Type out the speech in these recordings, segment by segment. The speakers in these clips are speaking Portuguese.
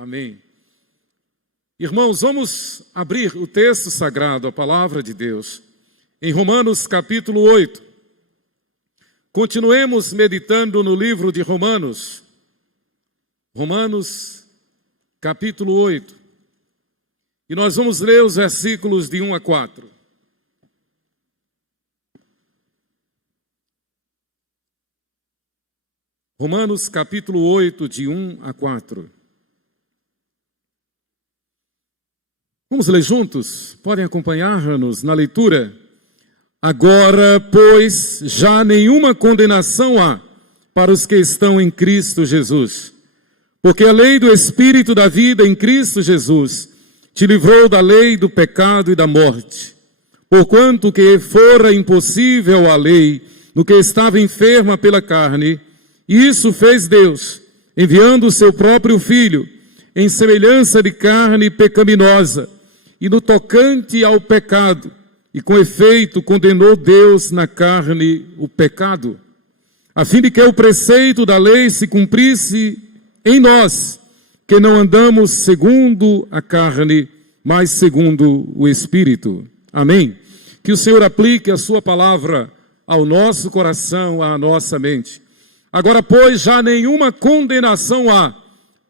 Amém. Irmãos, vamos abrir o texto sagrado, a palavra de Deus, em Romanos capítulo 8. Continuemos meditando no livro de Romanos. Romanos capítulo 8. E nós vamos ler os versículos de 1 a 4. Romanos capítulo 8, de 1 a 4. Vamos ler juntos? Podem acompanhar-nos na leitura? Agora, pois, já nenhuma condenação há para os que estão em Cristo Jesus. Porque a lei do Espírito da vida em Cristo Jesus te livrou da lei do pecado e da morte. Porquanto que fora impossível a lei, no que estava enferma pela carne, isso fez Deus, enviando o seu próprio Filho, em semelhança de carne pecaminosa, e no tocante ao pecado, e com efeito condenou Deus na carne o pecado, a fim de que o preceito da lei se cumprisse em nós, que não andamos segundo a carne, mas segundo o Espírito. Amém? Que o Senhor aplique a sua palavra ao nosso coração, à nossa mente. Agora, pois, já nenhuma condenação há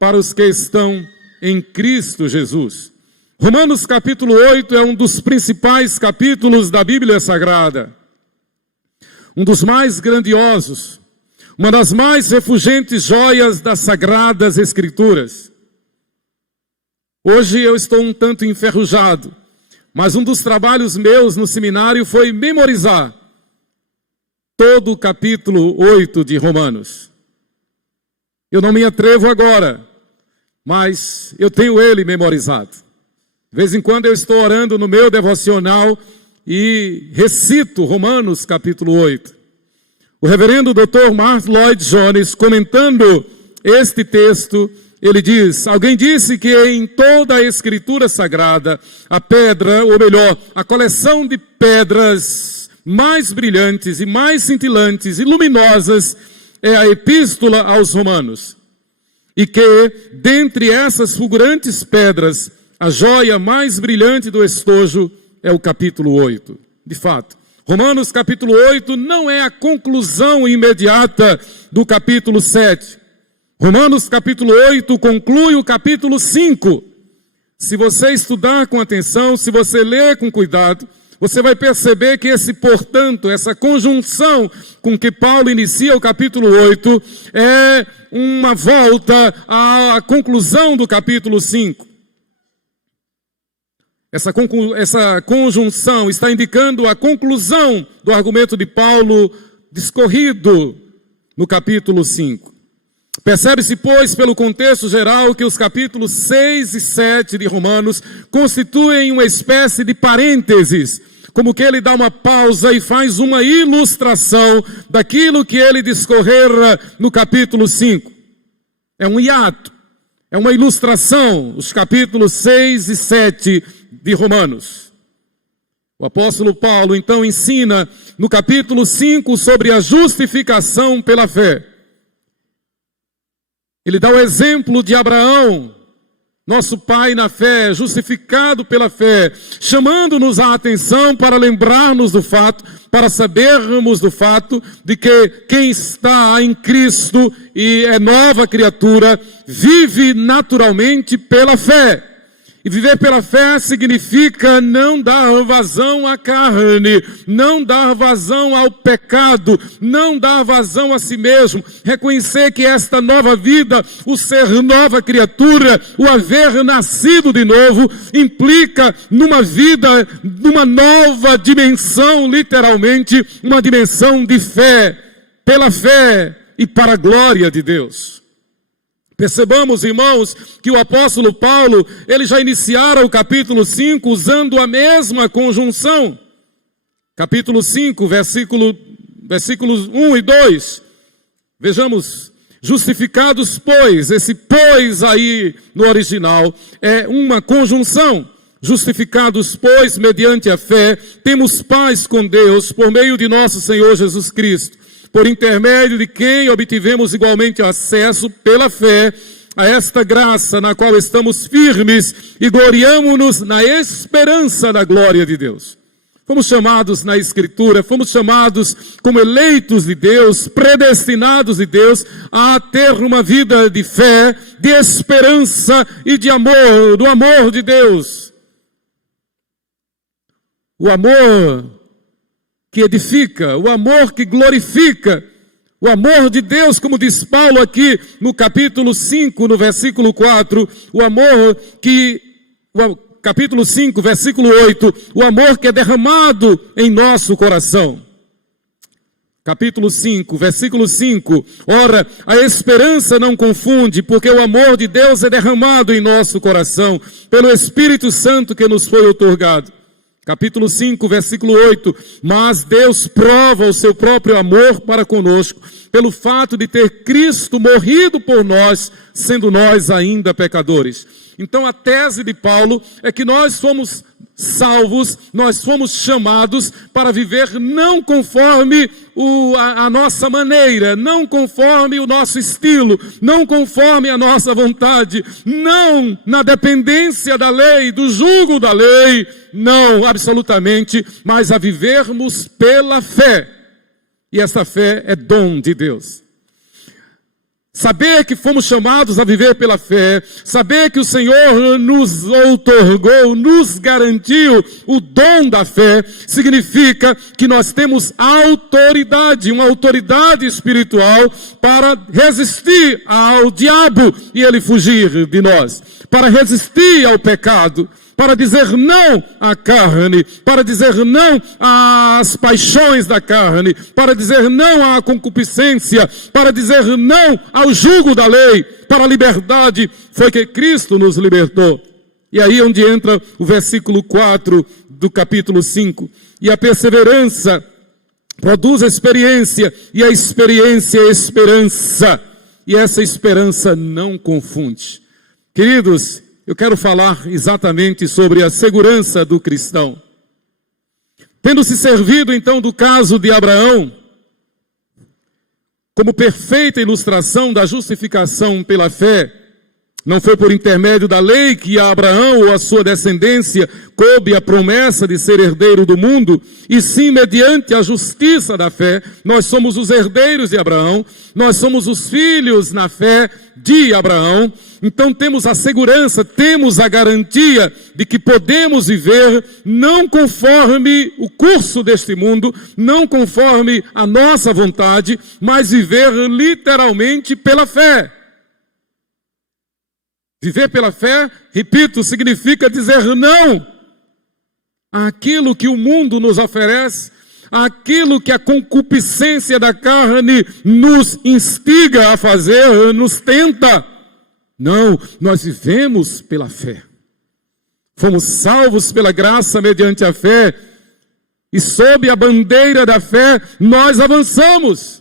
para os que estão em Cristo Jesus. Romanos capítulo 8 é um dos principais capítulos da Bíblia Sagrada. Um dos mais grandiosos. Uma das mais refulgentes joias das Sagradas Escrituras. Hoje eu estou um tanto enferrujado, mas um dos trabalhos meus no seminário foi memorizar todo o capítulo 8 de Romanos. Eu não me atrevo agora, mas eu tenho ele memorizado. De vez em quando eu estou orando no meu devocional e recito Romanos capítulo 8. O reverendo Dr. Martin Lloyd Jones, comentando este texto, ele diz: alguém disse que em toda a Escritura Sagrada, a pedra, ou melhor, a coleção de pedras mais brilhantes e mais cintilantes e luminosas é a Epístola aos Romanos. E que, dentre essas fulgurantes pedras, a joia mais brilhante do estojo é o capítulo 8. De fato, Romanos capítulo 8 não é a conclusão imediata do capítulo 7. Romanos capítulo 8 conclui o capítulo 5. Se você estudar com atenção, se você ler com cuidado, você vai perceber que portanto, essa conjunção com que Paulo inicia o capítulo 8 é uma volta à conclusão do capítulo 5. Essa conjunção está indicando a conclusão do argumento de Paulo discorrido no capítulo 5. Percebe-se, pois, pelo contexto geral, que os capítulos 6 e 7 de Romanos constituem uma espécie de parênteses, como que ele dá uma pausa e faz uma ilustração daquilo que ele discorrera no capítulo 5. É um hiato, é uma ilustração, os capítulos 6 e 7 de Romanos. O apóstolo Paulo, então, ensina no capítulo 5 sobre a justificação pela fé. Ele dá o exemplo de Abraão, nosso pai na fé, justificado pela fé, chamando-nos a atenção para lembrarmos do fato, para sabermos do fato de que quem está em Cristo e é nova criatura, vive naturalmente pela fé. E viver pela fé significa não dar vazão à carne, não dar vazão ao pecado, não dar vazão a si mesmo. Reconhecer que esta nova vida, o ser nova criatura, o haver nascido de novo, implica numa vida, numa nova dimensão, literalmente, uma dimensão de fé, pela fé e para a glória de Deus. Percebamos, irmãos, que o apóstolo Paulo, ele já iniciara o capítulo 5 usando a mesma conjunção. Capítulo 5, versículos 1 e 2. Vejamos, justificados, pois, esse pois aí no original é uma conjunção. Justificados, pois, mediante a fé, temos paz com Deus por meio de nosso Senhor Jesus Cristo, por intermédio de quem obtivemos igualmente acesso pela fé a esta graça na qual estamos firmes e gloriamo-nos na esperança da glória de Deus. Fomos chamados na Escritura, fomos chamados como eleitos de Deus, predestinados de Deus, a ter uma vida de fé, de esperança e de amor, do amor de Deus. O amor que edifica, o amor que glorifica, o amor de Deus, como diz Paulo aqui no capítulo 5, no versículo 4, o amor que... capítulo 5, versículo 8, o amor que é derramado em nosso coração. Capítulo 5, versículo 5, ora, a esperança não confunde, porque o amor de Deus é derramado em nosso coração, pelo Espírito Santo que nos foi outorgado. Capítulo 5, versículo 8, mas Deus prova o seu próprio amor para conosco, pelo fato de ter Cristo morrido por nós, sendo nós ainda pecadores. Então a tese de Paulo é que nós fomos salvos, nós fomos chamados para viver não conforme a nossa maneira, não conforme o nosso estilo, não conforme a nossa vontade, não na dependência da lei, do jugo da lei, não, absolutamente, mas a vivermos pela fé. E essa fé é dom de Deus. Saber que fomos chamados a viver pela fé, saber que o Senhor nos outorgou, nos garantiu o dom da fé, significa que nós temos autoridade, uma autoridade espiritual para resistir ao diabo e ele fugir de nós, para resistir ao pecado, para dizer não à carne, para dizer não às paixões da carne, para dizer não à concupiscência, para dizer não ao jugo da lei, para a liberdade, foi que Cristo nos libertou. E aí onde entra o versículo 4 do capítulo 5. E a perseverança produz experiência, e a experiência é esperança, e essa esperança não confunde. Queridos, eu quero falar exatamente sobre a segurança do cristão. Tendo se servido então do caso de Abraão, como perfeita ilustração da justificação pela fé, não foi por intermédio da lei que a Abraão ou a sua descendência coube a promessa de ser herdeiro do mundo, e sim mediante a justiça da fé. Nós somos os herdeiros de Abraão, nós somos os filhos na fé de Abraão. Então temos a segurança, temos a garantia de que podemos viver não conforme o curso deste mundo, não conforme a nossa vontade, mas viver literalmente pela fé. Viver pela fé, repito, significa dizer não àquilo que o mundo nos oferece, àquilo que a concupiscência da carne nos instiga a fazer, nos tenta. Não, nós vivemos pela fé. Fomos salvos pela graça mediante a fé, e sob a bandeira da fé nós avançamos.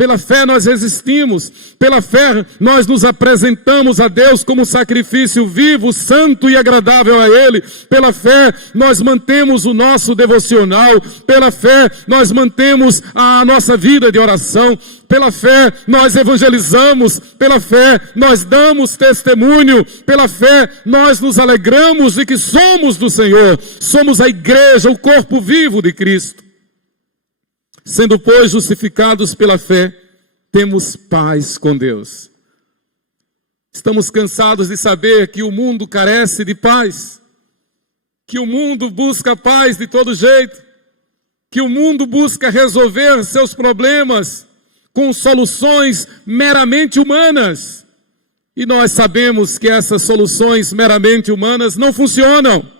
Pela fé nós resistimos, pela fé nós nos apresentamos a Deus como sacrifício vivo, santo e agradável a Ele. Pela fé nós mantemos o nosso devocional, pela fé nós mantemos a nossa vida de oração, pela fé nós evangelizamos, pela fé nós damos testemunho, pela fé nós nos alegramos de que somos do Senhor, somos a igreja, o corpo vivo de Cristo. Sendo, pois, justificados pela fé, temos paz com Deus. Estamos cansados de saber que o mundo carece de paz, que o mundo busca paz de todo jeito, que o mundo busca resolver seus problemas com soluções meramente humanas. E nós sabemos que essas soluções meramente humanas não funcionam.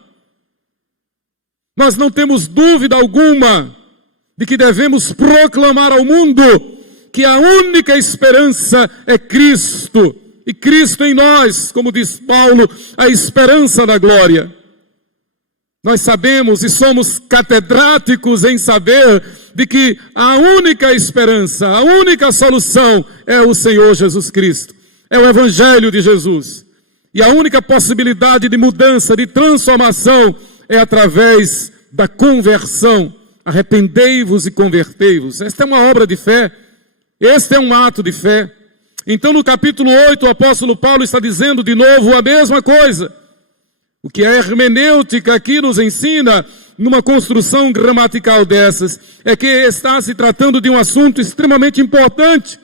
Nós não temos dúvida alguma de que devemos proclamar ao mundo que a única esperança é Cristo, e Cristo em nós, como diz Paulo, a esperança da glória. Nós sabemos e somos catedráticos em saber de que a única esperança, a única solução é o Senhor Jesus Cristo, é o Evangelho de Jesus. E a única possibilidade de mudança, de transformação é através da conversão. Arrependei-vos e convertei-vos. Esta é uma obra de fé. Este é um ato de fé. Então, no capítulo 8, o apóstolo Paulo está dizendo de novo a mesma coisa. O que a hermenêutica aqui nos ensina, numa construção gramatical dessas, é que está se tratando de um assunto extremamente importante.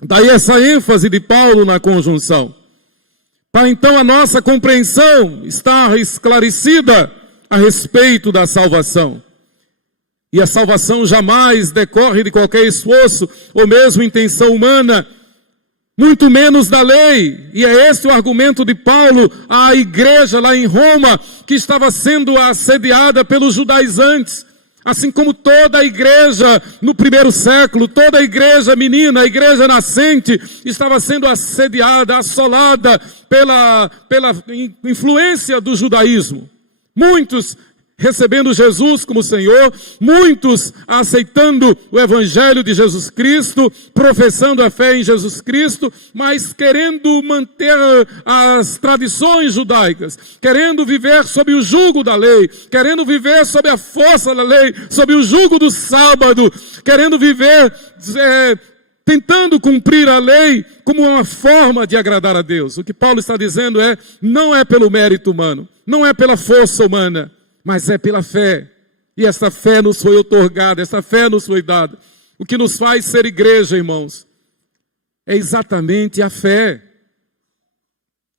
Daí essa ênfase de Paulo na conjunção. Para então a nossa compreensão estar esclarecida a respeito da salvação. E a salvação jamais decorre de qualquer esforço ou mesmo intenção humana, muito menos da lei. E é esse o argumento de Paulo à igreja lá em Roma, que estava sendo assediada pelos judaizantes. Assim como toda a igreja no primeiro século, toda a igreja menina, a igreja nascente, estava sendo assediada, assolada pela influência do judaísmo. Muitos recebendo Jesus como Senhor, muitos aceitando o Evangelho de Jesus Cristo, professando a fé em Jesus Cristo, mas querendo manter as tradições judaicas, querendo viver sob o jugo da lei, querendo viver sob a força da lei, sob o jugo do sábado, querendo viver tentando cumprir a lei como uma forma de agradar a Deus. O que Paulo está dizendo não é pelo mérito humano, não é pela força humana, mas é pela fé. E esta fé nos foi outorgada, esta fé nos foi dada. O que nos faz ser igreja, irmãos, é exatamente a fé,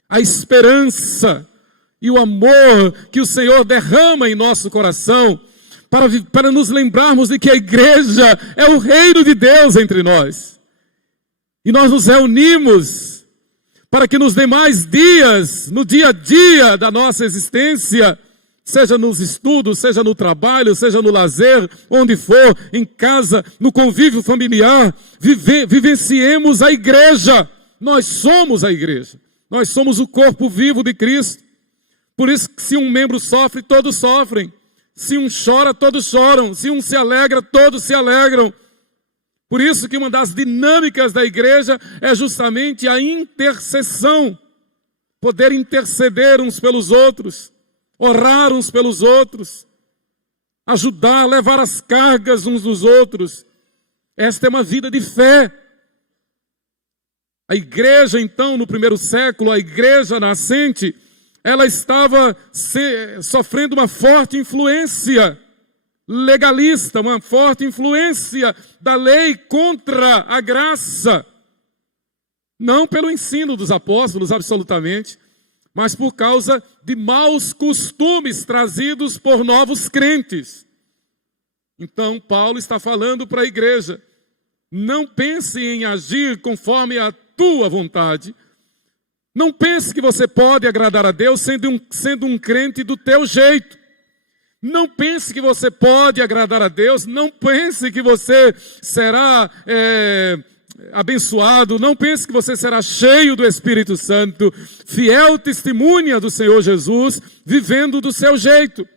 a esperança e o amor que o Senhor derrama em nosso coração para nos lembrarmos de que a igreja é o reino de Deus entre nós. E nós nos reunimos para que nos demais dias, no dia a dia da nossa existência, seja nos estudos, seja no trabalho, seja no lazer, onde for, em casa, no convívio familiar, vivenciemos a igreja. Nós somos a igreja. Nós somos o corpo vivo de Cristo. Por isso que se um membro sofre, todos sofrem. Se um chora, todos choram. Se um se alegra, todos se alegram. Por isso que uma das dinâmicas da igreja é justamente a intercessão. Poder interceder uns pelos outros. Orar uns pelos outros, ajudar, levar as cargas uns dos outros. Esta é uma vida de fé. A igreja, então, no primeiro século, a igreja nascente, ela estava sofrendo uma forte influência legalista, uma forte influência da lei contra a graça. Não pelo ensino dos apóstolos, absolutamente, mas por causa de maus costumes trazidos por novos crentes. Então, Paulo está falando para a igreja, não pense em agir conforme a tua vontade, não pense que você pode agradar a Deus sendo um crente do teu jeito, não pense que você pode agradar a Deus, não pense que você será abençoado, não pense que você será cheio do Espírito Santo, fiel testemunha do Senhor Jesus, vivendo do seu jeito.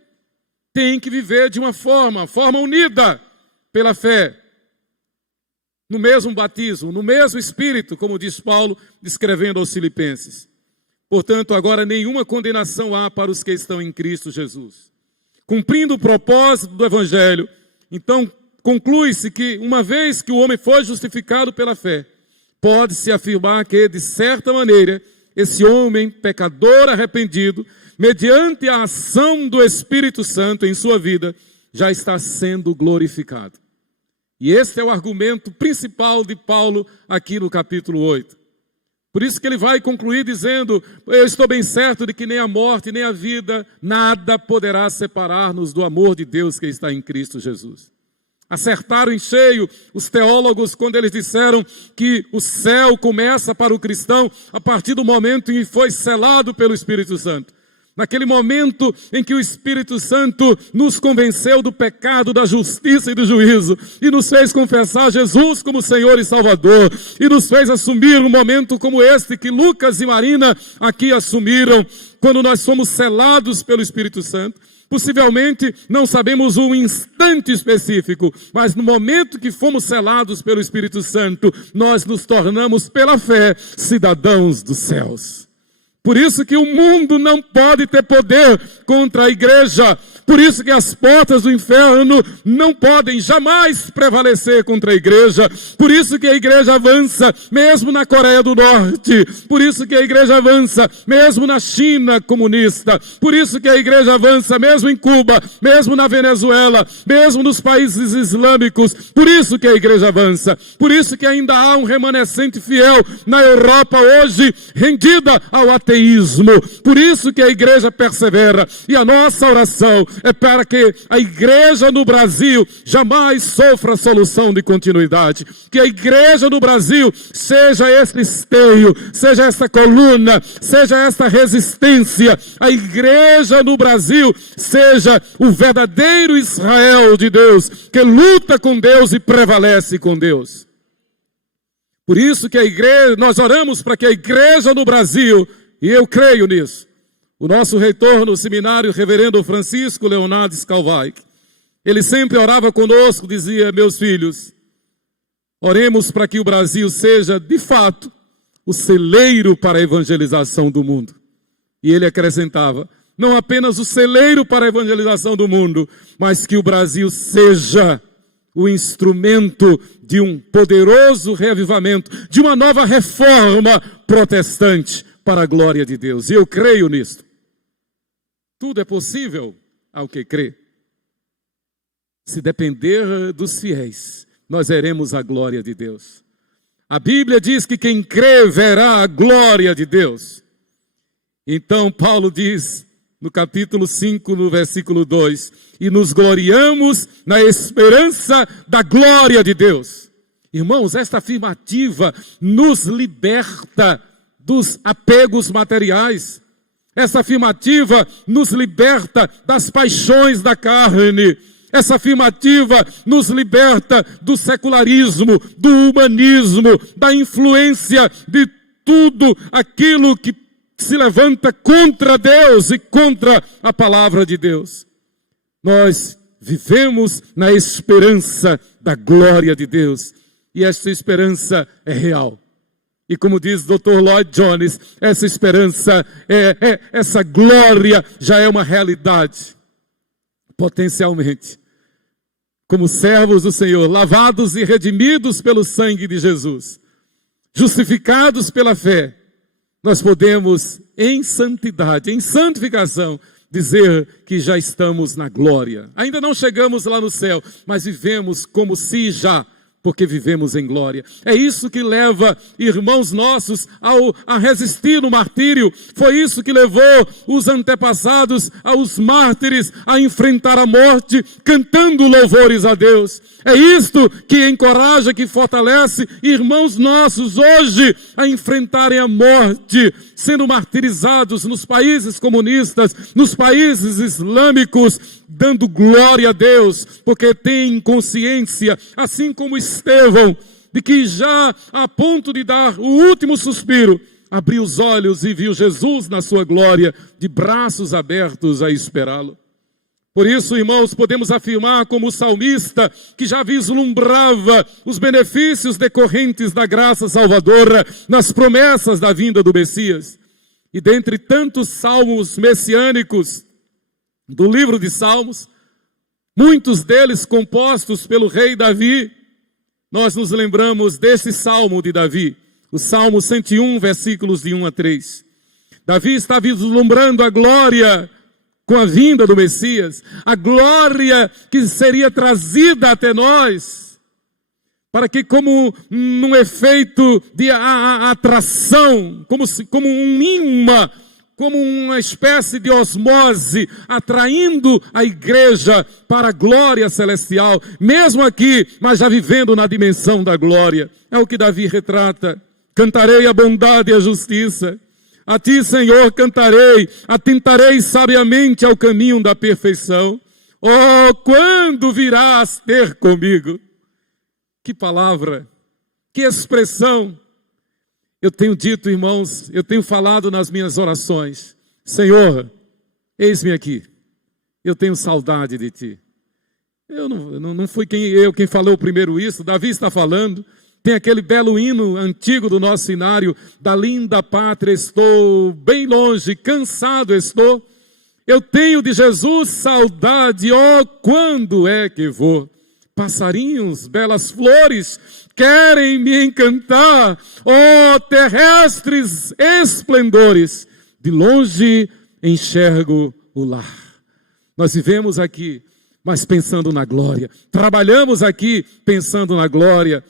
Tem que viver de uma forma unida pela fé, no mesmo batismo, no mesmo Espírito, como diz Paulo, escrevendo aos Filipenses. Portanto, agora nenhuma condenação há para os que estão em Cristo Jesus. Cumprindo o propósito do Evangelho, então, conclui-se que, uma vez que o homem foi justificado pela fé, pode-se afirmar que, de certa maneira, esse homem pecador arrependido, mediante a ação do Espírito Santo em sua vida, já está sendo glorificado. E esse é o argumento principal de Paulo aqui no capítulo 8. Por isso que ele vai concluir dizendo, eu estou bem certo de que nem a morte, nem a vida, nada poderá separar-nos do amor de Deus que está em Cristo Jesus. Acertaram em cheio os teólogos quando eles disseram que o céu começa para o cristão a partir do momento em que foi selado pelo Espírito Santo. Naquele momento em que o Espírito Santo nos convenceu do pecado, da justiça e do juízo, e nos fez confessar Jesus como Senhor e Salvador, e nos fez assumir um momento como este que Lucas e Marina aqui assumiram, quando nós somos selados pelo Espírito Santo. Possivelmente não sabemos um instante específico, mas no momento que fomos selados pelo Espírito Santo, nós nos tornamos pela fé cidadãos dos céus. Por isso que o mundo não pode ter poder contra a igreja. Por isso que as portas do inferno não podem jamais prevalecer contra a igreja. Por isso que a igreja avança, mesmo na Coreia do Norte. Por isso que a igreja avança, mesmo na China comunista. Por isso que a igreja avança, mesmo em Cuba, mesmo na Venezuela, mesmo nos países islâmicos. Por isso que a igreja avança. Por isso que ainda há um remanescente fiel na Europa hoje, rendida ao ateísmo. Por isso que a igreja persevera. E a nossa oração é para que a igreja no Brasil jamais sofra solução de continuidade. Que a igreja no Brasil seja esse esteio, seja essa coluna, seja essa resistência. A igreja no Brasil seja o verdadeiro Israel de Deus, que luta com Deus e prevalece com Deus. Por isso que a igreja, nós oramos para que a igreja no Brasil, e eu creio nisso, o nosso reitor no seminário, reverendo Francisco Leonardo Scalvai, ele sempre orava conosco, dizia: meus filhos, oremos para que o Brasil seja, de fato, o celeiro para a evangelização do mundo. E ele acrescentava, não apenas o celeiro para a evangelização do mundo, mas que o Brasil seja o instrumento de um poderoso reavivamento, de uma nova reforma protestante para a glória de Deus. E eu creio nisso. Tudo é possível ao que crê. Se depender dos fiéis, nós veremos a glória de Deus. A Bíblia diz que quem crê verá a glória de Deus. Então Paulo diz no capítulo 5, no versículo 2, e nos gloriamos na esperança da glória de Deus. Irmãos, esta afirmativa nos liberta dos apegos materiais. Essa afirmativa nos liberta das paixões da carne. Essa afirmativa nos liberta do secularismo, do humanismo, da influência de tudo aquilo que se levanta contra Deus e contra a palavra de Deus. Nós vivemos na esperança da glória de Deus. E essa esperança é real. E como diz Dr. Lloyd Jones, essa esperança, essa glória já é uma realidade. Potencialmente. Como servos do Senhor, lavados e redimidos pelo sangue de Jesus. Justificados pela fé. Nós podemos, em santidade, em santificação, dizer que já estamos na glória. Ainda não chegamos lá no céu, mas vivemos como se já, porque vivemos em glória. É isso que leva irmãos nossos a resistir no martírio. Foi isso que levou os antepassados, aos mártires, a enfrentar a morte, cantando louvores a Deus. É isto que encoraja, que fortalece irmãos nossos hoje a enfrentarem a morte, sendo martirizados nos países comunistas, nos países islâmicos, dando glória a Deus, porque têm consciência, assim como Estevão, de que já a ponto de dar o último suspiro, abriu os olhos e viu Jesus na sua glória, de braços abertos a esperá-lo. Por isso, irmãos, podemos afirmar como o salmista, que já vislumbrava os benefícios decorrentes da graça salvadora nas promessas da vinda do Messias. E dentre tantos salmos messiânicos do livro de Salmos, muitos deles compostos pelo rei Davi, nós nos lembramos desse salmo de Davi, o Salmo 101, versículos de 1 a 3. Davi está vislumbrando a glória com a vinda do Messias, a glória que seria trazida até nós, para que como num efeito de atração, como um imã, como uma espécie de osmose, atraindo a igreja para a glória celestial, mesmo aqui, mas já vivendo na dimensão da glória. É o que Davi retrata. Cantarei a bondade e a justiça. A ti, Senhor, cantarei, atentarei sabiamente ao caminho da perfeição. Oh, quando virás ter comigo? Que palavra, que expressão. Eu tenho dito, irmãos, eu tenho falado nas minhas orações, Senhor, eis-me aqui, eu tenho saudade de ti. Eu não fui quem falou primeiro isso, Davi está falando, Tem aquele belo hino antigo do nosso hinário, da linda pátria estou, bem longe, cansado estou. Eu tenho de Jesus saudade, oh, quando é que vou? Passarinhos, belas flores, querem me encantar, oh, terrestres esplendores, de longe enxergo o lar. Nós vivemos aqui, mas pensando na glória. Trabalhamos aqui pensando na glória.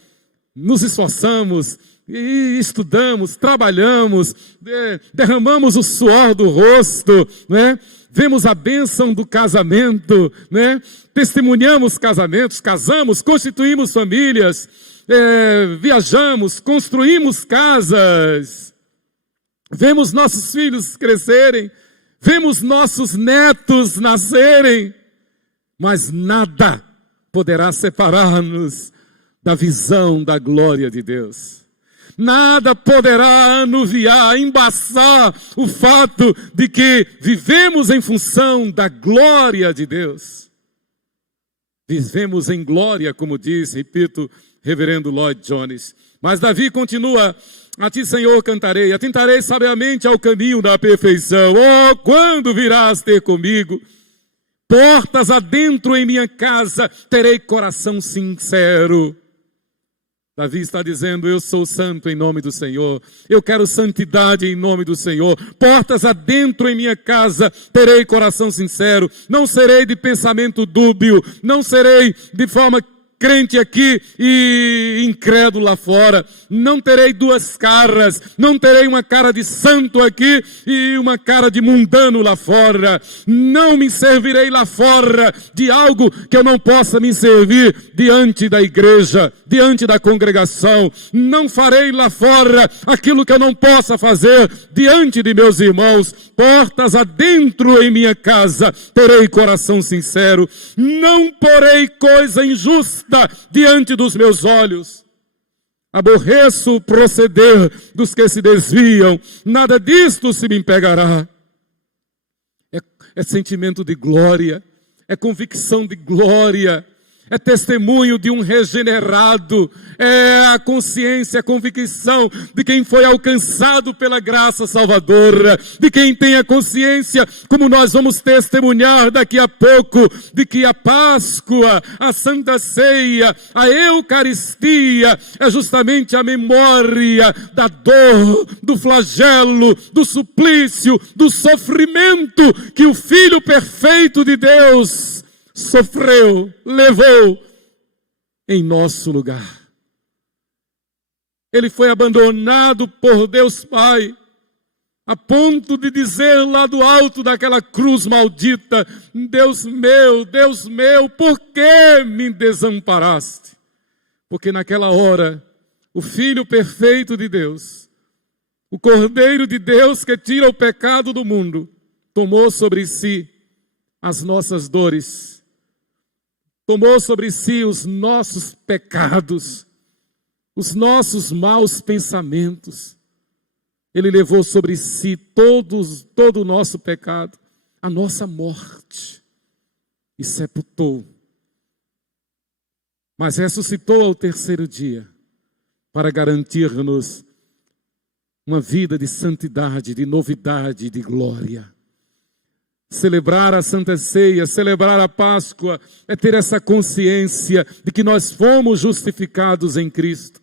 Nos esforçamos, e estudamos, trabalhamos, derramamos o suor do rosto, né? Vemos a bênção do casamento, né? Testemunhamos casamentos, casamos, constituímos famílias, viajamos, construímos casas, vemos nossos filhos crescerem, vemos nossos netos nascerem, mas nada poderá separar-nos da visão da glória de Deus. Nada poderá anuviar, embaçar o fato de que vivemos em função da glória de Deus. Vivemos em glória, como diz, repito, reverendo Lloyd Jones. Mas Davi continua: a ti, Senhor, cantarei, atentarei sabiamente ao caminho da perfeição. Oh, quando virás ter comigo? Portas adentro em minha casa, terei coração sincero. Davi está dizendo: eu sou santo em nome do Senhor, eu quero santidade em nome do Senhor. Portas adentro em minha casa, terei coração sincero, não serei de pensamento dúbio, não serei de forma crente aqui e incrédulo lá fora, não terei duas caras, não terei uma cara de santo aqui e uma cara de mundano lá fora, não me servirei lá fora de algo que eu não possa me servir diante da igreja, diante da congregação, não farei lá fora aquilo que eu não possa fazer diante de meus irmãos. Portas adentro em minha casa, terei coração sincero, não porei coisa injusta diante dos meus olhos. Aborreço o proceder dos que se desviam, nada disto se me pegará. É sentimento de glória, é convicção de glória, é testemunho de um regenerado, é a consciência, a convicção de quem foi alcançado pela graça salvadora, de quem tem a consciência, como nós vamos testemunhar daqui a pouco, de que a Páscoa, a Santa Ceia, a Eucaristia é justamente a memória da dor, do flagelo, do suplício, do sofrimento que o Filho perfeito de Deus sofreu, levou em nosso lugar. Ele foi abandonado por Deus Pai, a ponto de dizer lá do alto daquela cruz maldita: Deus meu, por que me desamparaste? Porque naquela hora, o Filho perfeito de Deus, o Cordeiro de Deus que tira o pecado do mundo, tomou sobre si as nossas dores, tomou sobre si os nossos pecados, os nossos maus pensamentos. Ele levou sobre si todo o nosso pecado, a nossa morte, e sepultou. Mas ressuscitou ao terceiro dia, para garantir-nos uma vida de santidade, de novidade, de glória. Celebrar a Santa Ceia, celebrar a Páscoa, é ter essa consciência de que nós fomos justificados em Cristo.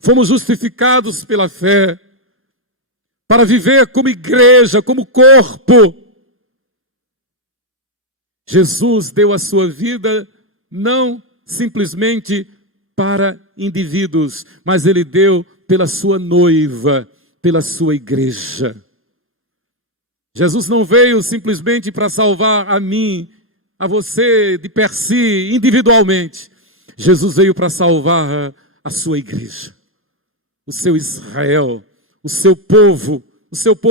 Fomos justificados pela fé, para viver como igreja, como corpo. Jesus deu a sua vida não simplesmente para indivíduos, mas Ele deu pela sua noiva, pela sua igreja. Jesus não veio simplesmente para salvar a mim, a você, de per si, individualmente. Jesus veio para salvar a sua igreja, o seu Israel, o seu povo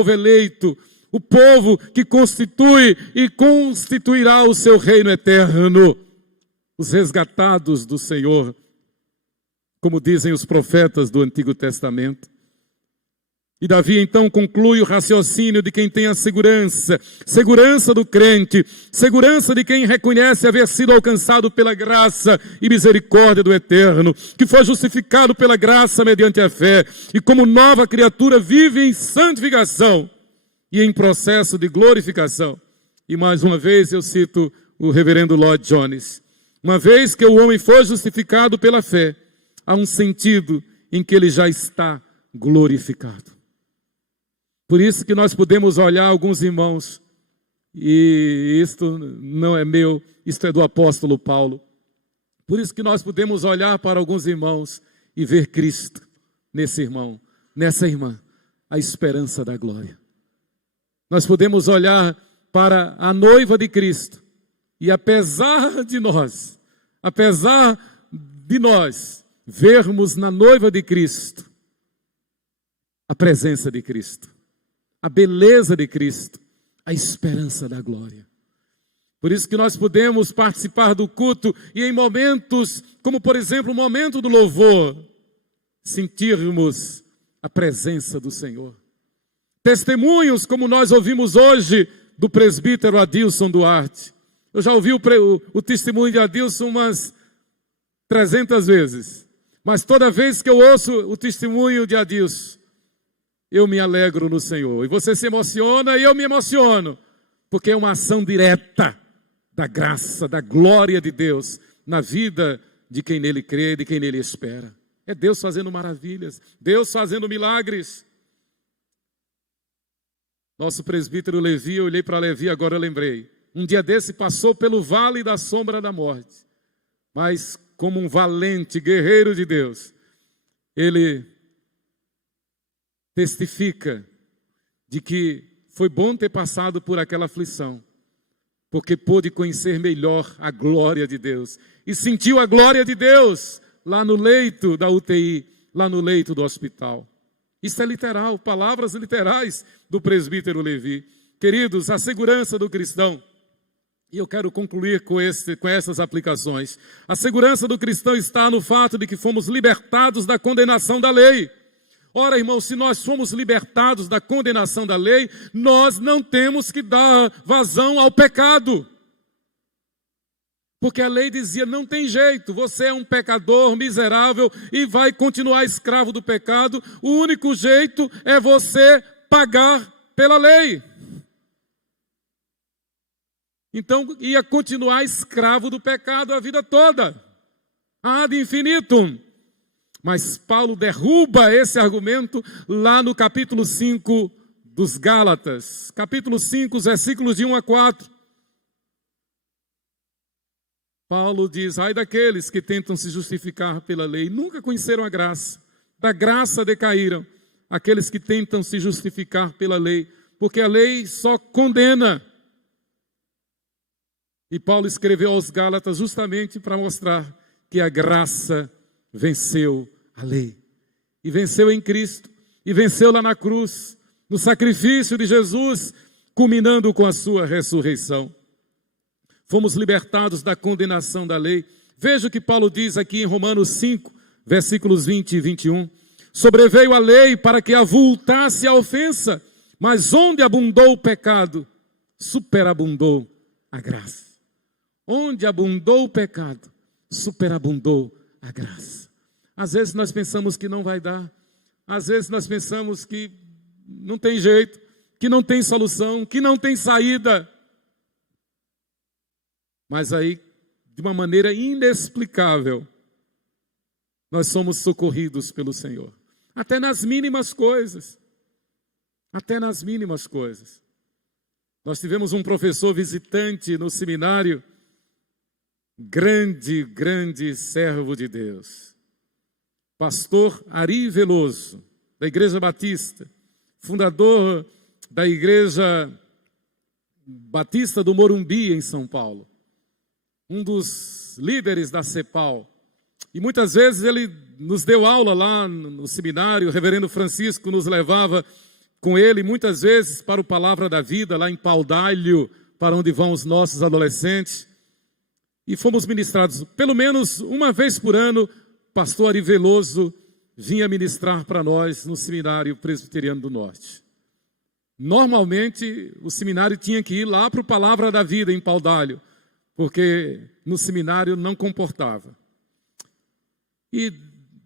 eleito, o povo que constitui e constituirá o seu reino eterno, os resgatados do Senhor, como dizem os profetas do Antigo Testamento. E Davi então conclui o raciocínio de quem tem a segurança, segurança do crente, segurança de quem reconhece haver sido alcançado pela graça e misericórdia do Eterno, que foi justificado pela graça mediante a fé, e como nova criatura vive em santificação e em processo de glorificação. E mais uma vez eu cito o reverendo Lloyd Jones: uma vez que o homem foi justificado pela fé, há um sentido em que ele já está glorificado. Por isso que nós podemos olhar alguns irmãos, e isto não é meu, isto é do apóstolo Paulo. Por isso que nós podemos olhar para alguns irmãos e ver Cristo nesse irmão, nessa irmã, a esperança da glória. Nós podemos olhar para a noiva de Cristo e apesar de nós vermos na noiva de Cristo a presença de Cristo, a beleza de Cristo, a esperança da glória. Por isso que nós podemos participar do culto e em momentos, como por exemplo o momento do louvor, sentirmos a presença do Senhor. Testemunhos como nós ouvimos hoje do presbítero Adilson Duarte. Eu já ouvi o testemunho de Adilson umas 300 vezes, mas toda vez que eu ouço o testemunho de Adilson, eu me alegro no Senhor. E você se emociona e eu me emociono, porque é uma ação direta da graça, da glória de Deus na vida de quem nele crê, de quem nele espera. É Deus fazendo maravilhas, Deus fazendo milagres. Nosso presbítero Levi, eu olhei para Levi, agora eu lembrei. Um dia desse passou pelo vale da sombra da morte, mas como um valente guerreiro de Deus, ele testifica de que foi bom ter passado por aquela aflição, porque pôde conhecer melhor a glória de Deus, e sentiu a glória de Deus lá no leito da UTI, lá no leito do hospital. Isso é literal, palavras literais do presbítero Levi. Queridos, a segurança do cristão, e eu quero concluir com essas aplicações. A segurança do cristão está no fato de que fomos libertados da condenação da lei. Ora, irmãos, se nós somos libertados da condenação da lei, nós não temos que dar vazão ao pecado. Porque a lei dizia, não tem jeito, você é um pecador miserável e vai continuar escravo do pecado. O único jeito é você pagar pela lei. Então, ia continuar escravo do pecado a vida toda, ad infinitum. Mas Paulo derruba esse argumento lá no capítulo 5 dos Gálatas. Capítulo 5, versículos de 1 a 4. Paulo diz, ai daqueles que tentam se justificar pela lei, nunca conheceram a graça. Da graça decaíram aqueles que tentam se justificar pela lei, porque a lei só condena. E Paulo escreveu aos Gálatas justamente para mostrar que a graça venceu a lei. E venceu em Cristo. E venceu lá na cruz, no sacrifício de Jesus, culminando com a sua ressurreição. Fomos libertados da condenação da lei. Veja o que Paulo diz aqui em Romanos 5, versículos 20 e 21. Sobreveio a lei para que avultasse a ofensa, mas onde abundou o pecado, superabundou a graça. Onde abundou o pecado, superabundou a graça. Às vezes nós pensamos que não vai dar. Às vezes nós pensamos que não tem jeito, que não tem solução, que não tem saída. Mas aí, de uma maneira inexplicável, nós somos socorridos pelo Senhor. Até nas mínimas coisas. Até nas mínimas coisas. Nós tivemos um professor visitante no seminário, grande servo de Deus. Pastor Ari Veloso, da Igreja Batista, fundador da Igreja Batista do Morumbi, em São Paulo. Um dos líderes da CEPAL. E muitas vezes ele nos deu aula lá no seminário, o reverendo Francisco nos levava com ele, muitas vezes, para o Palavra da Vida, lá em Pau d'Alho, para onde vão os nossos adolescentes. E fomos ministrados, pelo menos uma vez por ano, pastor Ari Veloso vinha ministrar para nós no Seminário Presbiteriano do Norte. Normalmente, o seminário tinha que ir lá para o Palavra da Vida, em Paudalho, porque no seminário não comportava. E,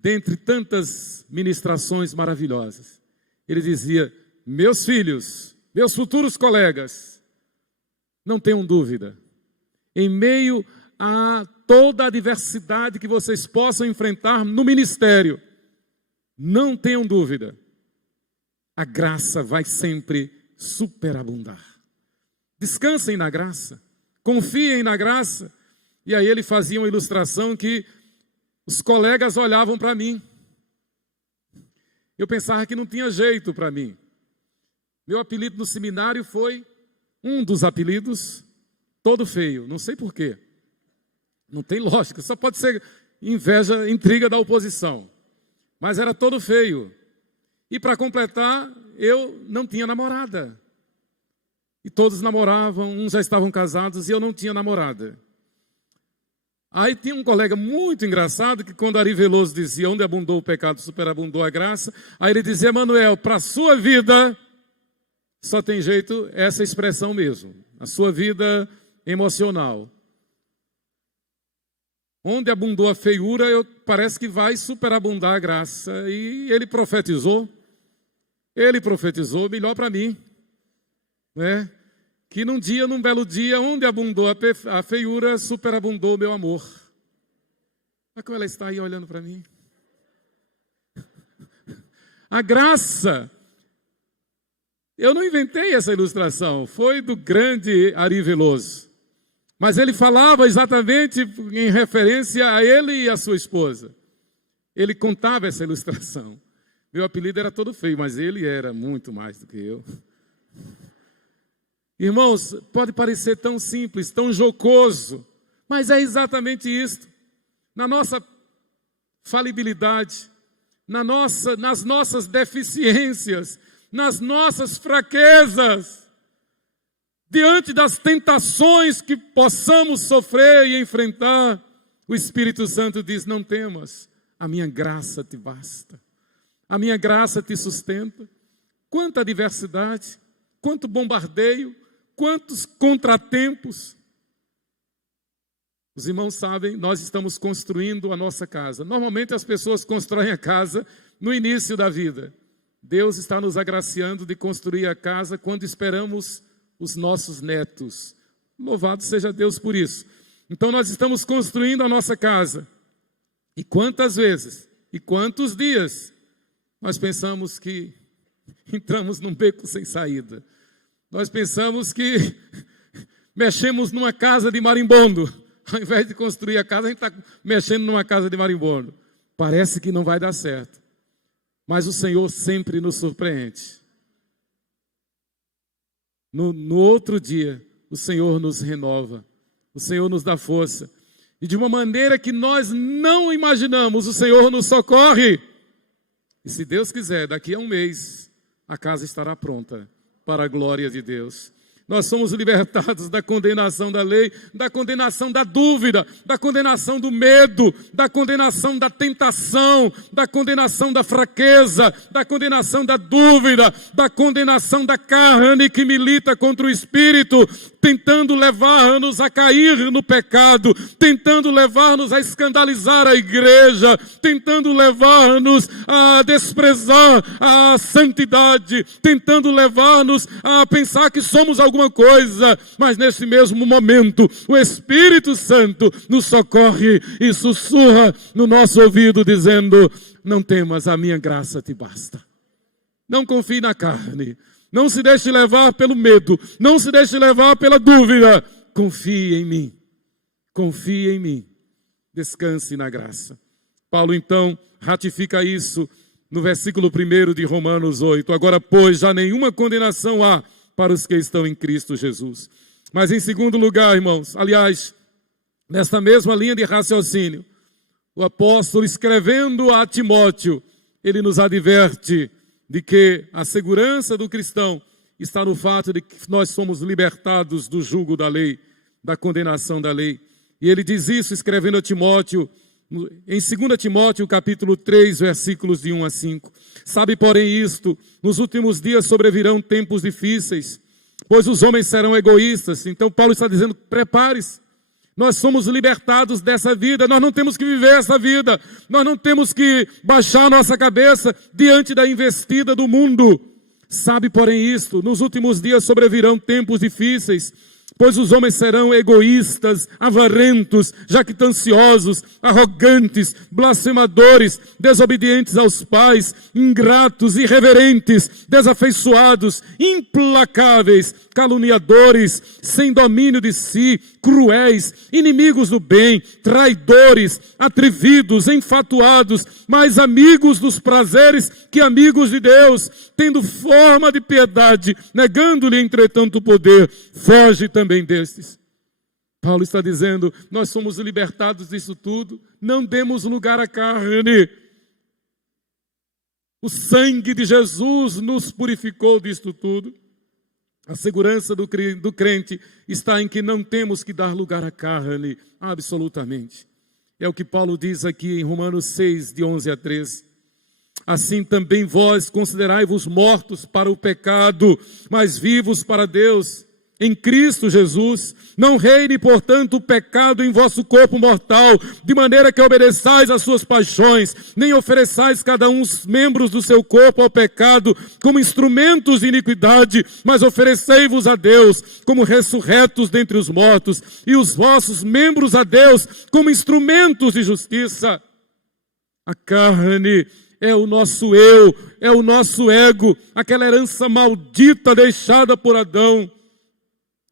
dentre tantas ministrações maravilhosas, ele dizia: meus filhos, meus futuros colegas, não tenham dúvida, em meio a toda a adversidade que vocês possam enfrentar no ministério, não tenham dúvida, a graça vai sempre superabundar. Descansem na graça, confiem na graça. E aí ele fazia uma ilustração que os colegas olhavam para mim. Eu pensava que não tinha jeito para mim. Meu apelido no seminário foi um dos apelidos, todo feio. Não sei por quê. Não tem lógica, só pode ser inveja, intriga da oposição. Mas era todo feio. E para completar, eu não tinha namorada. E todos namoravam, uns já estavam casados e eu não tinha namorada. Aí tinha um colega muito engraçado que quando Ari Veloso dizia onde abundou o pecado, superabundou a graça, aí ele dizia: Manuel, para a sua vida só tem jeito essa expressão mesmo, a sua vida emocional. Onde abundou a feiura, parece que vai superabundar a graça. E ele profetizou melhor para mim, né? Que num belo dia, onde abundou a feiura, superabundou o meu amor. Olha como ela está aí olhando para mim. A graça, eu não inventei essa ilustração, foi do grande Ari Veloso. Mas ele falava exatamente em referência a ele e a sua esposa. Ele contava essa ilustração. Meu apelido era todo feio, mas ele era muito mais do que eu. Irmãos, pode parecer tão simples, tão jocoso, mas é exatamente isso. Na nossa falibilidade, nas nossas deficiências, nas nossas fraquezas, diante das tentações que possamos sofrer e enfrentar, o Espírito Santo diz: não temas, a minha graça te basta, a minha graça te sustenta. Quanta adversidade, quanto bombardeio, quantos contratempos. Os irmãos sabem, nós estamos construindo a nossa casa. Normalmente as pessoas constroem a casa no início da vida. Deus está nos agraciando de construir a casa quando esperamos os nossos netos. Louvado seja Deus por isso. Então nós estamos construindo a nossa casa. E quantas vezes, e quantos dias, nós pensamos que entramos num beco sem saída. Nós pensamos que mexemos numa casa de marimbondo. Ao invés de construir a casa, a gente está mexendo numa casa de marimbondo. Parece que não vai dar certo. Mas o Senhor sempre nos surpreende. No outro dia, o Senhor nos renova. O Senhor nos dá força. E de uma maneira que nós não imaginamos, o Senhor nos socorre. E se Deus quiser, daqui a um mês, a casa estará pronta para a glória de Deus. Nós somos libertados da condenação da lei, da condenação da dúvida, da condenação do medo, da condenação da tentação, da condenação da fraqueza, da condenação da dúvida, da condenação da carne que milita contra o Espírito, tentando levar-nos a cair no pecado, tentando levar-nos a escandalizar a igreja, tentando levar-nos a desprezar a santidade, tentando levar-nos a pensar que somos alguma coisa, mas nesse mesmo momento o Espírito Santo nos socorre e sussurra no nosso ouvido dizendo: não temas, a minha graça te basta. Não confie na carne, não se deixe levar pelo medo, não se deixe levar pela dúvida. Confie em mim, descanse na graça. Paulo então ratifica isso no versículo 1 de Romanos 8. Agora, pois, já nenhuma condenação há para os que estão em Cristo Jesus. Mas em segundo lugar, irmãos, aliás, nesta mesma linha de raciocínio, o apóstolo, escrevendo a Timóteo, ele nos adverte de que a segurança do cristão está no fato de que nós somos libertados do jugo da lei, da condenação da lei. E ele diz isso escrevendo a Timóteo em 2 Timóteo, capítulo 3, versículos de 1 a 5. Sabe, porém, isto, nos últimos dias sobrevirão tempos difíceis, pois os homens serão egoístas. Então Paulo está dizendo, prepare-se. Nós somos libertados dessa vida, nós não temos que viver essa vida, nós não temos que baixar nossa cabeça diante da investida do mundo. Sabe, porém, isto, nos últimos dias sobrevirão tempos difíceis, pois os homens serão egoístas, avarentos, jactanciosos, arrogantes, blasfemadores, desobedientes aos pais, ingratos, irreverentes, desafeiçoados, implacáveis, caluniadores, sem domínio de si, cruéis, inimigos do bem, traidores, atrevidos, enfatuados, mais amigos dos prazeres que amigos de Deus, tendo forma de piedade, negando-lhe entretanto o poder, foge também destes. Paulo está dizendo, nós somos libertados disso tudo, não demos lugar à carne. O sangue de Jesus nos purificou disto tudo. A segurança do crente está em que não temos que dar lugar à carne, absolutamente. É o que Paulo diz aqui em Romanos 6, de 11 a 13. Assim também vós considerai-vos mortos para o pecado, mas vivos para Deus, em Cristo Jesus. Não reine, portanto, o pecado em vosso corpo mortal, de maneira que obedeçais às suas paixões, nem ofereçais cada um os membros do seu corpo ao pecado como instrumentos de iniquidade, mas oferecei-vos a Deus como ressurretos dentre os mortos, e os vossos membros a Deus como instrumentos de justiça. A carne é o nosso eu, é o nosso ego, aquela herança maldita deixada por Adão,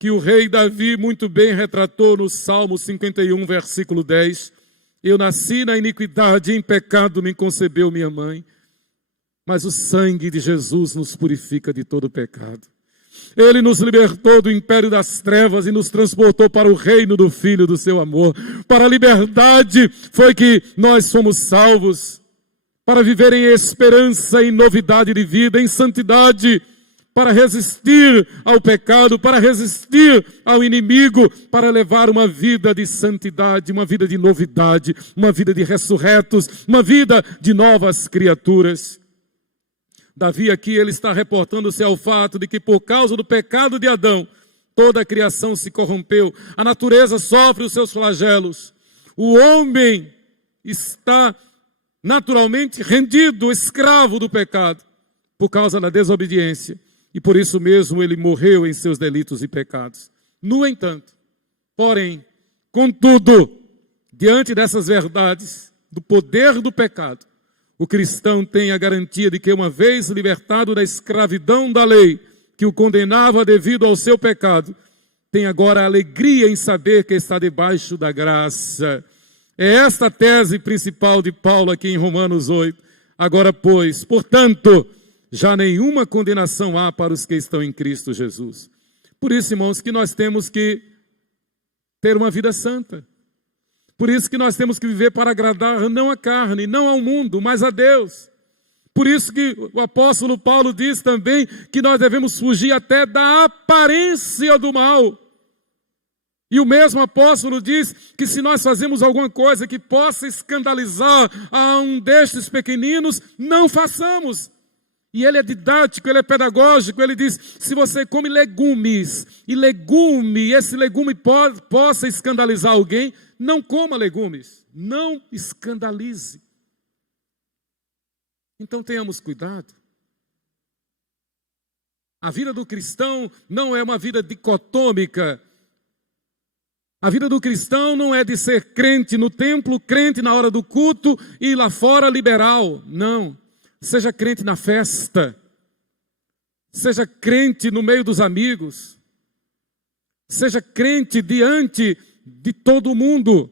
que o rei Davi muito bem retratou no Salmo 51, versículo 10. Eu nasci na iniquidade, em pecado me concebeu minha mãe. Mas o sangue de Jesus nos purifica de todo pecado. Ele nos libertou do império das trevas e nos transportou para o reino do Filho do seu amor. Para a liberdade foi que nós somos salvos. Para viver em esperança, em novidade de vida, em santidade, para resistir ao pecado, para resistir ao inimigo, para levar uma vida de santidade, uma vida de novidade, uma vida de ressurretos, uma vida de novas criaturas. Davi aqui, ele está reportando-se ao fato de que por causa do pecado de Adão, toda a criação se corrompeu, a natureza sofre os seus flagelos, o homem está naturalmente rendido, escravo do pecado, por causa da desobediência. E por isso mesmo ele morreu em seus delitos e pecados. No entanto, porém, contudo, diante dessas verdades, do poder do pecado, o cristão tem a garantia de que uma vez libertado da escravidão da lei, que o condenava devido ao seu pecado, tem agora a alegria em saber que está debaixo da graça. É esta a tese principal de Paulo aqui em Romanos 8. Agora, pois, portanto, já nenhuma condenação há para os que estão em Cristo Jesus. Por isso, irmãos, que nós temos que ter uma vida santa. Por isso que nós temos que viver para agradar não a carne, não ao mundo, mas a Deus. Por isso que o apóstolo Paulo diz também que nós devemos fugir até da aparência do mal. E o mesmo apóstolo diz que se nós fazemos alguma coisa que possa escandalizar a um destes pequeninos, não façamos. E ele é didático, ele é pedagógico, ele diz, se você come legumes, e esse legume possa escandalizar alguém, não coma legumes, não escandalize. Então tenhamos cuidado. A vida do cristão não é uma vida dicotômica. A vida do cristão não é de ser crente no templo, crente na hora do culto e lá fora liberal, não. Seja crente na festa, seja crente no meio dos amigos, seja crente diante de todo mundo.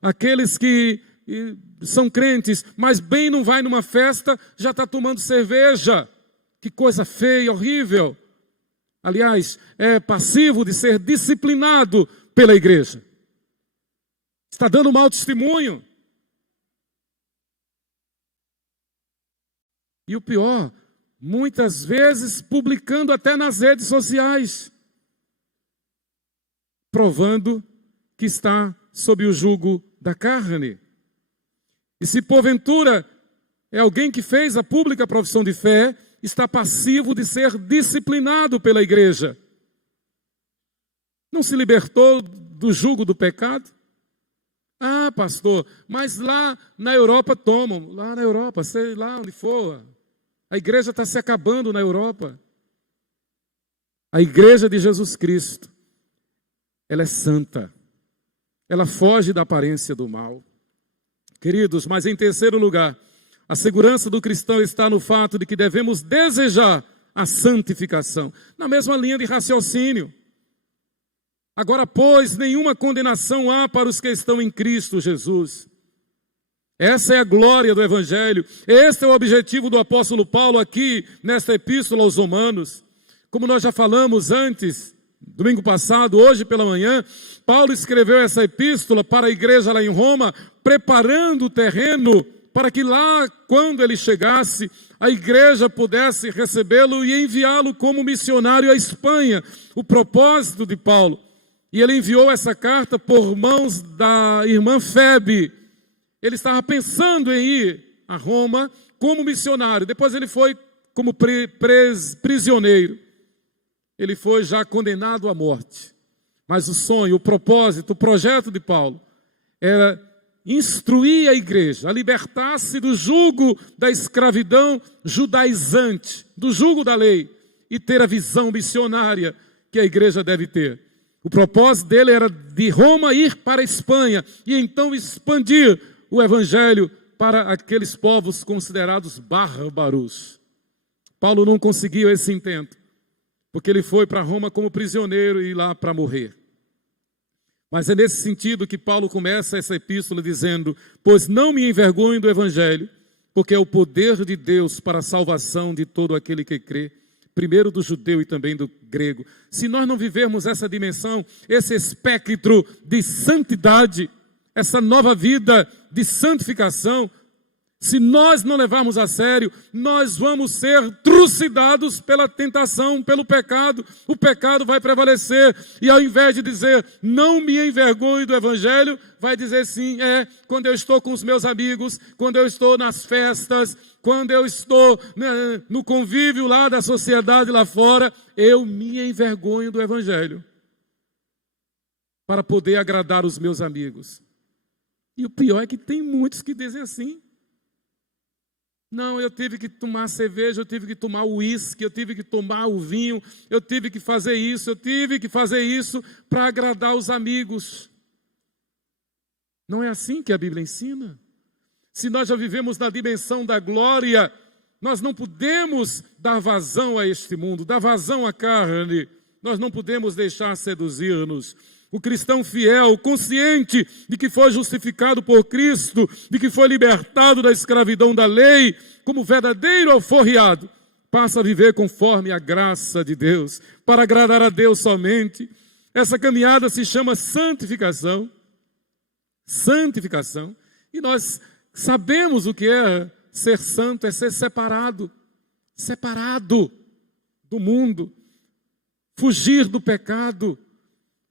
Aqueles que são crentes, mas bem não vai numa festa, já está tomando cerveja. Que coisa feia, horrível. Aliás, é passivo de ser disciplinado pela igreja. Está dando mau testemunho. E o pior, muitas vezes publicando até nas redes sociais, provando que está sob o jugo da carne. E se porventura é alguém que fez a pública profissão de fé, está passivo de ser disciplinado pela igreja. Não se libertou do jugo do pecado? Ah, pastor, mas lá na Europa tomam. Lá na Europa, sei lá onde for. A igreja está se acabando na Europa. A igreja de Jesus Cristo, ela é santa. Ela foge da aparência do mal. Queridos, mas em terceiro lugar, a segurança do cristão está no fato de que devemos desejar a santificação. Na mesma linha de raciocínio. Agora, pois, nenhuma condenação há para os que estão em Cristo Jesus. Essa é a glória do Evangelho. Este é o objetivo do apóstolo Paulo aqui, nesta epístola aos Romanos. Como nós já falamos antes, domingo passado, hoje pela manhã, Paulo escreveu essa epístola para a igreja lá em Roma, preparando o terreno para que lá, quando ele chegasse, a igreja pudesse recebê-lo e enviá-lo como missionário à Espanha. O propósito de Paulo. E ele enviou essa carta por mãos da irmã Febe. Ele estava pensando em ir a Roma como missionário. Depois ele foi como prisioneiro. Ele foi já condenado à morte. Mas o sonho, o propósito, o projeto de Paulo era instruir a igreja a libertar-se do jugo da escravidão judaizante, do jugo da lei, e ter a visão missionária que a igreja deve ter. O propósito dele era de Roma ir para a Espanha e então expandir o evangelho para aqueles povos considerados bárbaros. Paulo não conseguiu esse intento, porque ele foi para Roma como prisioneiro e lá para morrer. Mas é nesse sentido que Paulo começa essa epístola dizendo: pois não me envergonho do evangelho, porque é o poder de Deus para a salvação de todo aquele que crê, primeiro do judeu e também do grego. Se nós não vivermos essa dimensão, esse espectro de santidade, essa nova vida de santificação, se nós não levarmos a sério, nós vamos ser trucidados pela tentação, pelo pecado. O pecado vai prevalecer e ao invés de dizer, não me envergonhe do evangelho, vai dizer sim, quando eu estou com os meus amigos, quando eu estou nas festas, quando eu estou no convívio lá da sociedade lá fora, eu me envergonho do evangelho para poder agradar os meus amigos. E o pior é que tem muitos que dizem assim. Não, eu tive que tomar cerveja, eu tive que tomar o uísque, eu tive que tomar o vinho, eu tive que fazer isso para agradar os amigos. Não é assim que a Bíblia ensina. Se nós já vivemos na dimensão da glória, nós não podemos dar vazão a este mundo, dar vazão à carne. Nós não podemos deixar seduzir-nos. O cristão fiel, consciente de que foi justificado por Cristo, de que foi libertado da escravidão da lei, como verdadeiro alforriado, passa a viver conforme a graça de Deus, para agradar a Deus somente. Essa caminhada se chama santificação. Santificação. E nós sabemos o que é ser santo, é ser separado do mundo, fugir do pecado,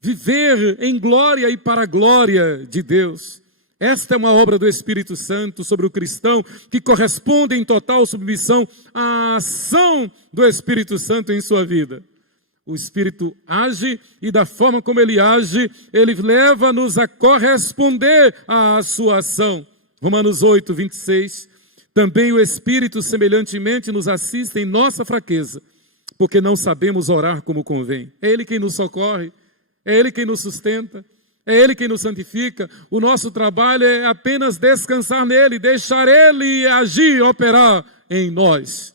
viver em glória e para a glória de Deus. Esta é uma obra do Espírito Santo sobre o cristão que corresponde em total submissão à ação do Espírito Santo em sua vida. O Espírito age e da forma como ele age, ele leva-nos a corresponder à sua ação. Romanos 8, 26. Também o Espírito semelhantemente nos assiste em nossa fraqueza, porque não sabemos orar como convém. É Ele quem nos socorre. É Ele quem nos sustenta, é Ele quem nos santifica. O nosso trabalho é apenas descansar nele, deixar Ele agir, operar em nós.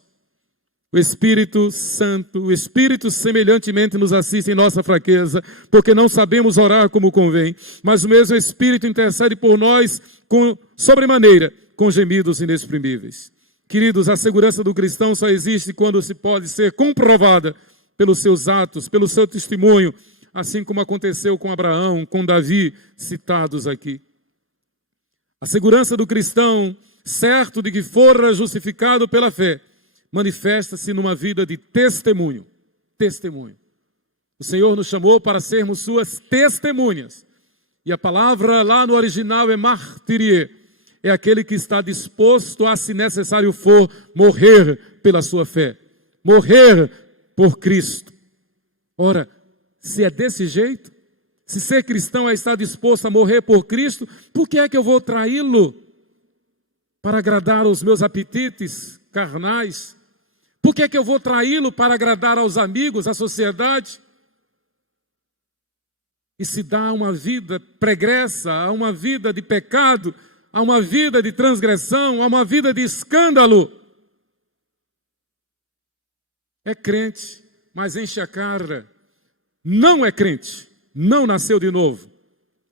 O Espírito Santo, o Espírito semelhantemente nos assiste em nossa fraqueza, porque não sabemos orar como convém, mas o mesmo Espírito intercede por nós com sobremaneira, com gemidos inexprimíveis. Queridos, a segurança do cristão só existe quando se pode ser comprovada pelos seus atos, pelo seu testemunho, assim como aconteceu com Abraão, com Davi, citados aqui. A segurança do cristão, certo de que fora justificado pela fé, manifesta-se numa vida de testemunho. Testemunho. O Senhor nos chamou para sermos suas testemunhas. E a palavra lá no original é martyrie. É aquele que está disposto a, se necessário for, morrer pela sua fé. Morrer por Cristo. Ora, se é desse jeito, se ser cristão é estar disposto a morrer por Cristo, por que é que eu vou traí-lo para agradar aos meus apetites carnais? Por que é que eu vou traí-lo para agradar aos amigos, à sociedade? E se dá uma vida pregressa, a uma vida de pecado, a uma vida de transgressão, a uma vida de escândalo. É crente, mas enche a cara. Não é crente, não nasceu de novo.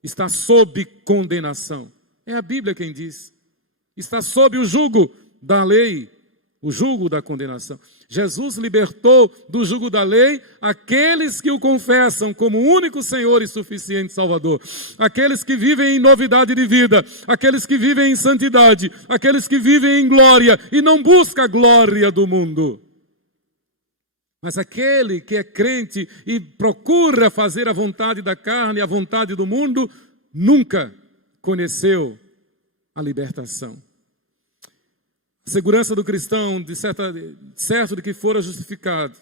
Está sob condenação. É a Bíblia quem diz. Está sob o jugo da lei, o jugo da condenação. Jesus libertou do jugo da lei aqueles que o confessam como único Senhor e suficiente Salvador. Aqueles que vivem em novidade de vida, aqueles que vivem em santidade, aqueles que vivem em glória e não buscam a glória do mundo. Mas aquele que é crente e procura fazer a vontade da carne e a vontade do mundo, nunca conheceu a libertação. A segurança do cristão, certo de que fora justificado,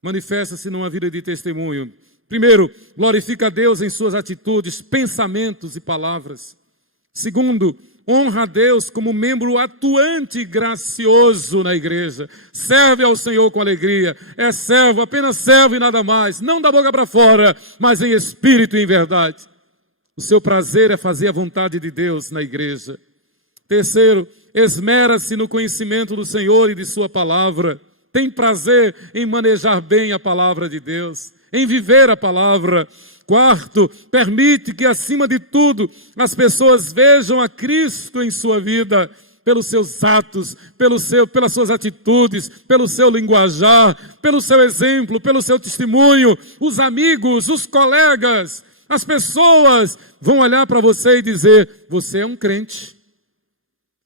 manifesta-se numa vida de testemunho. Primeiro, glorifica a Deus em suas atitudes, pensamentos e palavras. Segundo, honra a Deus como membro atuante e gracioso na igreja. Serve ao Senhor com alegria. É servo, apenas servo e nada mais. Não da boca para fora, mas em espírito e em verdade. O seu prazer é fazer a vontade de Deus na igreja. Terceiro, esmera-se no conhecimento do Senhor e de sua palavra. Tem prazer em manejar bem a palavra de Deus, em viver a palavra. Quarto, permite que, acima de tudo, as pessoas vejam a Cristo em sua vida, pelos seus atos, pelas suas atitudes, pelo seu linguajar, pelo seu exemplo, pelo seu testemunho. Os amigos, os colegas, as pessoas vão olhar para você e dizer: você é um crente,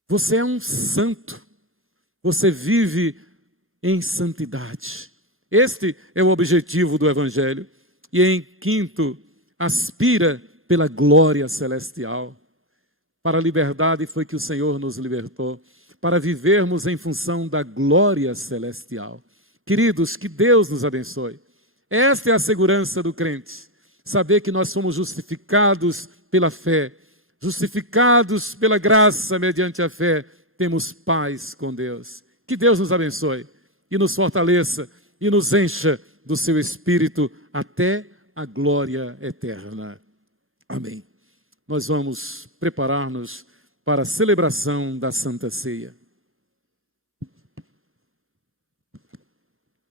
você é um santo, você vive em santidade. Este é o objetivo do Evangelho. E em quinto, aspira pela glória celestial. Para a liberdade foi que o Senhor nos libertou, para vivermos em função da glória celestial. Queridos, que Deus nos abençoe. Esta é a segurança do crente, saber que nós somos justificados pela fé, justificados pela graça mediante a fé, temos paz com Deus. Que Deus nos abençoe e nos fortaleça e nos encha do seu Espírito até a glória eterna. Amém. Nós vamos preparar-nos para a celebração da Santa Ceia.